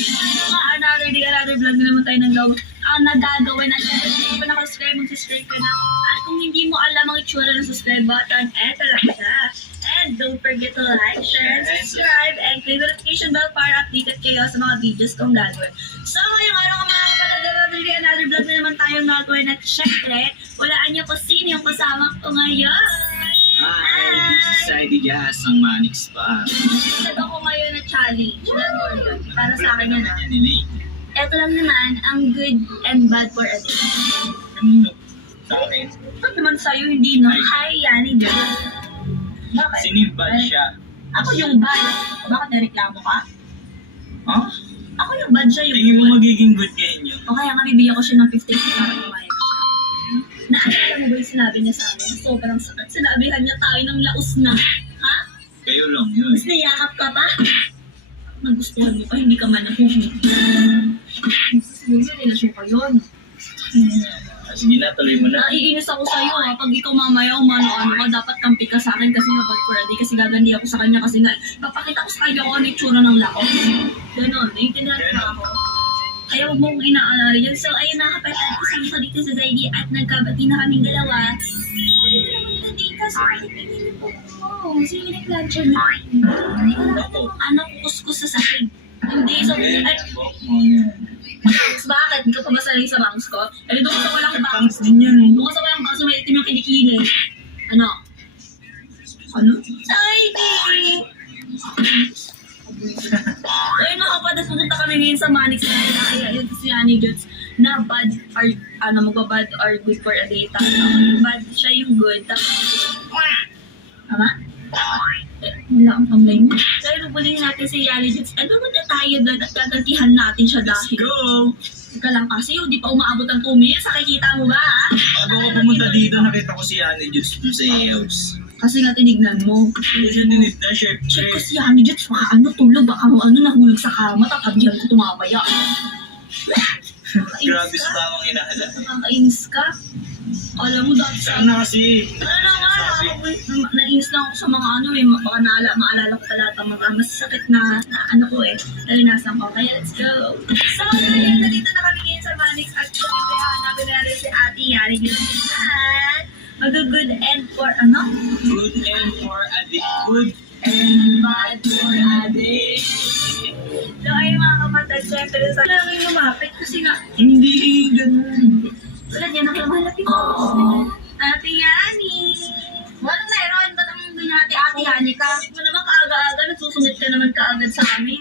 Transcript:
Another day, another vlog na naman tayo ng love. Ang nagagawin natin, hindi pa nakasubscribe, mag-subscribe ka na. At kung hindi mo alam ang itsura ng subscribe button, eto lang siya. And don't forget to like, share, and subscribe, and click the notification bell para updated kayo sa mga videos kong gagawin. So, ngayong araw nga mga kapatid, another vlog na naman tayong gagawin. At syempre, walaan niyo ko sino yung kasama ko ngayon. Hi! This is Saidi Jazz, ang Manix pa. Nagtag ako ngayon na challenge. Para sa akin yun. Ito lang naman ang good and bad for a day. Kanino? Sa akin? Ito naman sa'yo, hindi no? Hi, Yani dyan. Bakit? Sinibad siya. Ako yung bad. Bakit nareklamo ka? Huh? Ako yung bad siya, yung Tingin mo good. magiging good ngayon yun? O kaya nga, bibigyan ko siya ng 50 para kumayag siya. Naalala mo ba yung sinabi niya sa akin? Sobrang sakit. Sinabihan niya tayo ng laos na. Ha? Kayo lang yun. Mas niyakap ka pa? Nagustuhan mo pa, hindi ka man nahuhuli. Siguro relasyon ka yun. Sige na, tuloy mo na. Naiinis ako sa'yo ha. Pag ikaw mamaya umano-ano ka, dapat kampi ka sa akin kasi nga bad for a day. Kasi gagandi ako sa kanya kasi nga, papakita ko sa kanya kung ano yung tsura ng laos. Ganon, naiintindihan mo ako. Kaya huwag mo kong inaalala yan. So, ayun na kapatid, kasama ko dito sa Zaidi at nagkabati na kaming dalawa. Hindi ka sa pagpipili po mo. Sige, nag-luncher na. Ano, kuskus sa sahig. Hindi, so, ay, bangs, bakit? Hindi ka pa ba sanay sa bangs ko? Eh, doon ka sa walang bangs. Bangs din yan eh. Doon ka sa walang bangs, may itim yung kilikili. Ano? Ano? Zaidi! Ayun mga kapatid, pupunta kami ngayon sa Manix na kaya yun si Yani Jots na bad or magbabad or good for a day. Yung bad siya yung good. Tama? Wala ang kamay mo. Kaya nabulingin natin si Yani Jots. Ano ba na tayo doon at gagantihan natin siya Let's dahil? go! Ika lang kasi di pa umaabot ng 2 minutes. Nakikita mo ba? Bago ako pumunta dito, nakita ko si Annie Jus dun sa house. Kasi nga tinignan mo. Hindi siya dinit na shirt. Check ko si Yani Jots. Baka ano tulog. Baka ano nahulog sa kama. Tatabihan ko tumabaya. Grabe sa tamang hinahala. Nakakainis ka. Alam mo dati sa... Saan na kasi? Ano nga, nainis lang ako sa mga ano eh. Baka maalala ko pala ang mga masasakit na ano ko eh. Narinasan ko. Kaya let's go. So, ngayon, nandito na kami ngayon sa Manix at pagkibrihan namin natin si Ate Yani at mag-good end for ano? Good and for a day. Good And bad for a day. So, ayun mga kapatid, syempre sa namin lumapit kasi nga, hindi ganun. wala dyan ako malapit ko. Ate Yani. Walang meron. Ba't ang ganyan Ate Yani ka? Mo naman kaaga-aga. Nagsusungit ka naman kaagad sa amin.